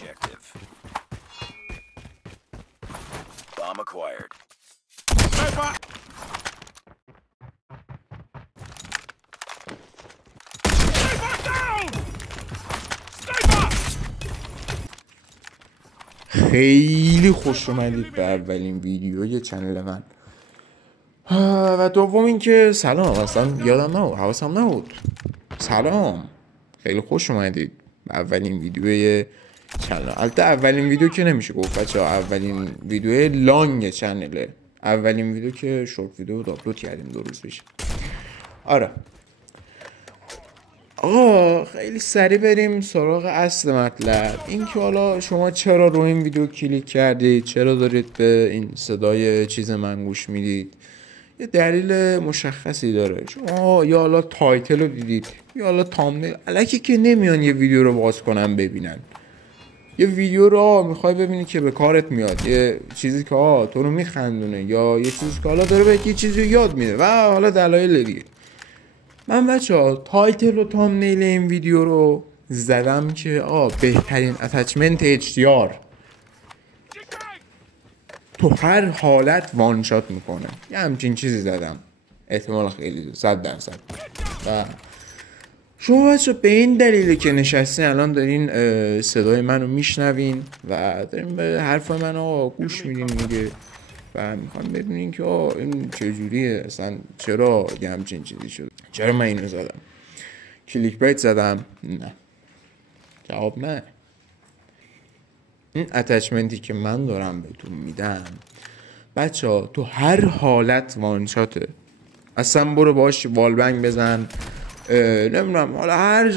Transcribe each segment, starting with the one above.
objective. Bomb acquired. Sniper! Sniper down! Sniper! خیلی خوش اومدید به اولین ویدیوی چنل من. و دوم اینکه سلام، اصلا یادم نبود، حواسم نبود. سلام، خیلی خوش اومدید به اولین ویدیوی چنل. البته اولین ویدیو که نمیشه گفت بچه‌ها، اولین ویدیو لانگ چنله. اولین ویدیو که شورت ویدیو آپلود کردیم 2 روز پیش. آره آقا، خیلی سریع بریم سراغ اصل مطلب. این که حالا شما چرا رو این ویدیو کلیک کردید، چرا دارید به این صدای چیز من گوش میدید، یه دلیل مشخصی داره. شما یا حالا تایتل رو دیدید یا حالا تامنیل. الکی که نمیان یه ویدیو رو باز کنن ببینن. یه ویدیو رو میخوای ببینی که به کارت میاد، یه چیزی که تو رو میخندونه، یا یه چیزی که حالا داره بهت یه چیزی رو یاد میده و حالا دلایل دیگه. من بچه‌ها تایتل و تامنیل این ویدیو رو زدم که بهترین اتچمنت HDR تو هر حالت وان شات میکنه. یه همچین چیزی زدم، احتمال خیلی 100%. و شما بچه به این دلیله که نشستین الان دارین صدای منو میشنوین و دارین به حرف من گوش میدین دیگه، و میخوام بدونین که این چجوریه، اصلا چرا یه همچین چیزی شده، چرا من اینو زدم، کلیک بیت زدم؟ نه، جواب نه. این اتچمنتی که من دارم بهتون میدم بچه تو هر حالت وانشاته. اصلا برو باش والبنگ بزن، نمیدونم حالا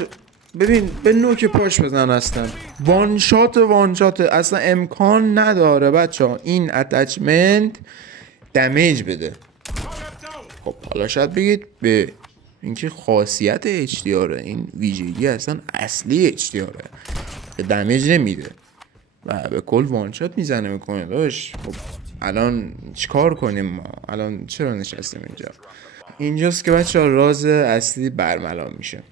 ببین به نوک پاش بزن، اصلا وانشاته. اصلا امکان نداره بچه این اتچمنت دمیج بده. خب حالا شاید بگید به اینکه خاصیت HDR این ویژگی اصلا اصلی HDR که دمیج نمیده و به کل وانشات میزنه میکنه. داشت خب الان چیکار کنیم ما؟ الان چرا نشستیم اینجا؟ اینجاست که بچه ها راز اصلی برملا میشه.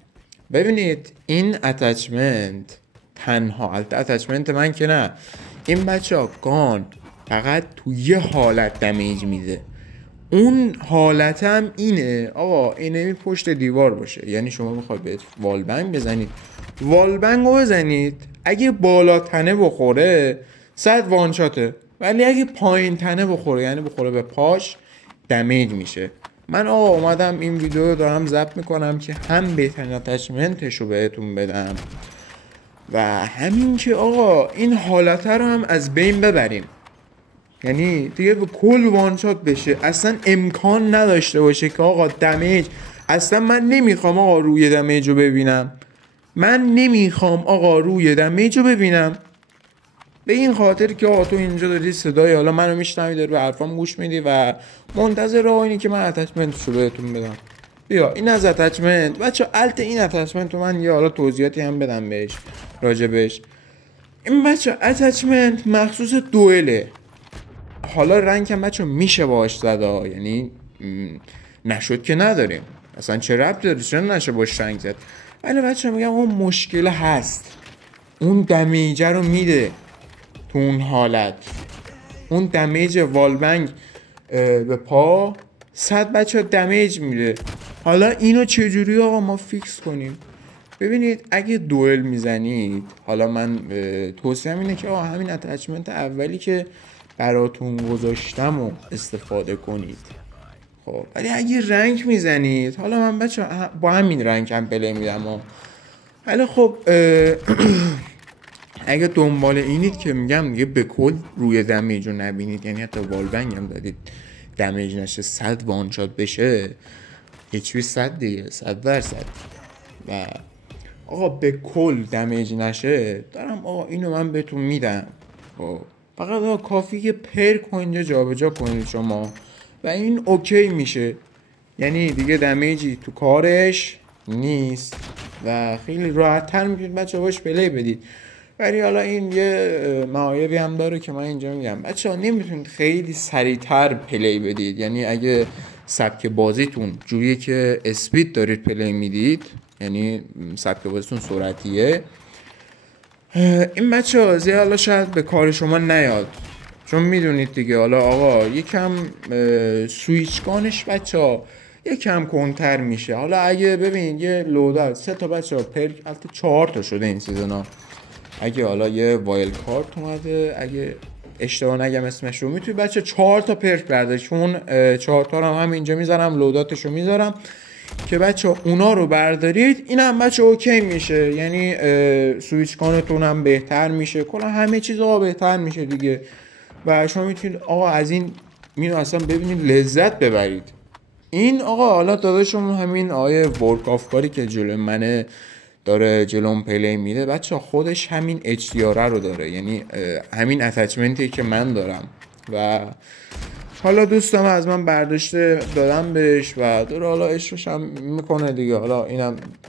ببینید این اتچمنت تنها اتچمنت من که نه، این بچه ها گان فقط تو یه حالت دمیج میده. اون حالت هم اینه آقا، اینه پشت دیوار باشه. یعنی شما میخواید به والبنگ بزنید، والبنگ رو بزنید، اگه بالا تنه بخوره 100 وانشاته، ولی اگه پایین تنه بخوره، یعنی بخوره به پاش، دمیج میشه. من اومدم این ویدیو رو دارم ضبط میکنم که هم بهترین اتچمنتش رو بهتون بدم و همین که این حالت رو هم از بین ببریم. یعنی دیگه به کل وانشات بشه، اصلا امکان نداشته باشه که دمیج. اصلا من نمیخوام روی دمیج رو ببینم، به این خاطر که تو اینجا داری صدای حالا منو میشنوی، داری به حرفام گوش میدی و منتظر اینی که من اتچمنتشو بهتون بدم. بیا این از اتچمنت بچه. این اتچمنت رو من یه حالا توضیحاتی هم بدم بهش، راجبش. این بچه اتچمنت مخصوص دوئله. حالا رنگ هم بچه میشه باش زد، یعنی نشد که نداریم، اصلا چه ربطی داره، چرا نشه باش رنگ زد. ولی بچه میگم اون مشکل هست، اون دمیجه رو میده تو اون حالت. اون دمیج والبنگ به پا 100 بچه دمیج میده. حالا اینو چجوری ما فیکس کنیم؟ ببینید اگه دوئل میزنید، حالا من توصیهم اینه که همین اتچمنت اولی که براتون گذاشتم رو استفاده کنید. خب ولی اگه رنگ میزنید، حالا من بچه با همین رنگ هم پلی میدم ولی خب اگه دنبال اینید که میگم دیگه به کل روی دمیج رو نبینید، یعنی حتی والبنگ هم دادید دمیج نشه، 100 وانشات بشه، HP 100 دیگه 100%، و به کل دمیج نشه، دارم اینو من بهتون میدم. فقط کافی که پرک اینجا جابجا کنید شما و این اوکی میشه. یعنی دیگه دمیجی تو کارش نیست و خیلی راحت تر میتونید بچه باش پلی بدید. ولی حالا این یه معایبی هم داره که من اینجا میگم بچه ها نمیتونید خیلی سریعتر پلی بدید. یعنی اگه سبک بازیتون جوریه که اسپید دارید پلی میدید، یعنی سبک بازیتون سرعتیه، این بچه ها حالا شاید به کار شما نیاد، چون میدونید دیگه. حالا آقا یکم سویچگانش بچه ها یکم کنتر میشه. حالا اگه ببین یه لودر 3 تا بچه ها پرک، البته 4 تا شده این سیزن ها، اگه حالا یه وایل کارت اومده، اگه اشتباه نگم اسمش رو، میتونی بچه 4 تا پرک برده، چون 4 تا رو هم اینجا میذارم، لوداتش رو میذارم که بچه اونا رو بردارید. این هم بچه اوکی میشه، یعنی سویچگانتون هم بهتر میشه، کلا همه چیز آقا بهتر میشه دیگه. و شما میتونید آقا از این مینو اصلا ببینید لذت ببرید. این آقا حالا داداشمون همین آیه ورکافکاری که جلو منه داره جلوم پلی میده بچه، خودش همین HDR رو داره، یعنی همین اتچمنتی که من دارم و حالا دوستم از من برداشته دادم بهش و داره حالا عشقش هم میکنه دیگه. حالا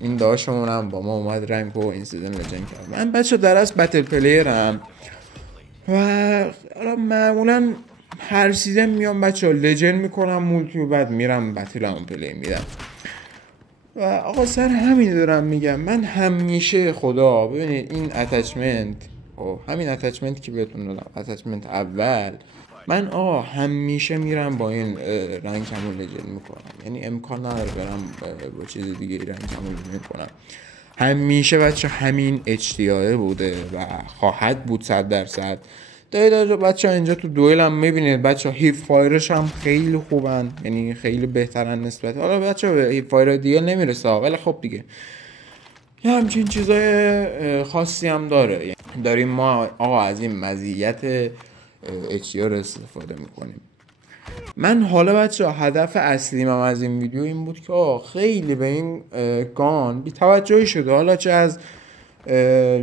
این داشتمون هم با ما اومد رنگ و این سیزن لجن کرد. من بچه در از بتل پلیرم و حالا معمولا هر سیزن میام بچه لجن میکنم مولتی و بعد میرم بتل هم پلی میدم. و آقا سر همین دارم میگم، من همیشه خدا ببینید این اتچمنت، همین اتچمنت که بهتون دادم، اتچمنت اول، من آقا همیشه میرم با این رنگ همون لجن میکنم، یعنی امکان نداره برم با چیز دیگه رنگ همون لجن میکنم. همیشه بچه همین HDR بوده و خواهد بود 100%. دارید بچه اینجا تو دوئل هم میبینید بچه هیپ فایرش هم خیلی خوبن، یعنی خیلی بهترن نسبت. حالا بچه به هیپ فایر دیگه نمیرسه ولی خب دیگه یه همچین چیزای خاصی هم داره، یعنی داریم ما آقا از این مزیت HDR استفاده میکنیم. من حالا بچه هدف اصلیم هم از این ویدیو این بود که خیلی به این گان بی توجهی شده. حالا چه از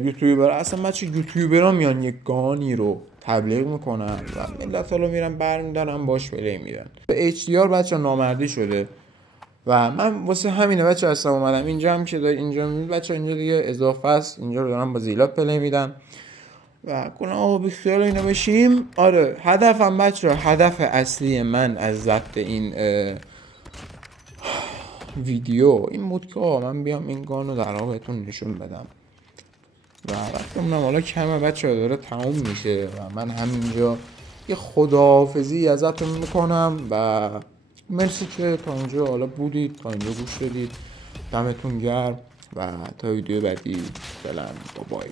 یوتیوبر، اصلا بچه یوتیوبر ها میان یک گانی رو تبلیغ میکنن و ملت حالا میرن برمیدارن باش پلی میدن. به HDR بچه نامردی شده و من واسه همینه بچه اصلا اومدم اینجا هم که داری اینجا میبینید بچه اینجا دیگه اضافه است، اینجا رو دارم با زیلات پلی میدن و کنم آقا بخیال اینو بشیم. آره هدفم بچه، هدف اصلی من از ضبط این ویدیو این بود که من بیام این گانو در واقع بهتون نشون بدم و وقتی اونم حالا کمه بچه داره تموم میشه و من همینجا یه خداحافظی ازتون میکنم و مرسی که تا اینجا حالا بودید، تا اینجا گوش دادید، دمتون گرم و تا ویدیو بعدی فعلا بای.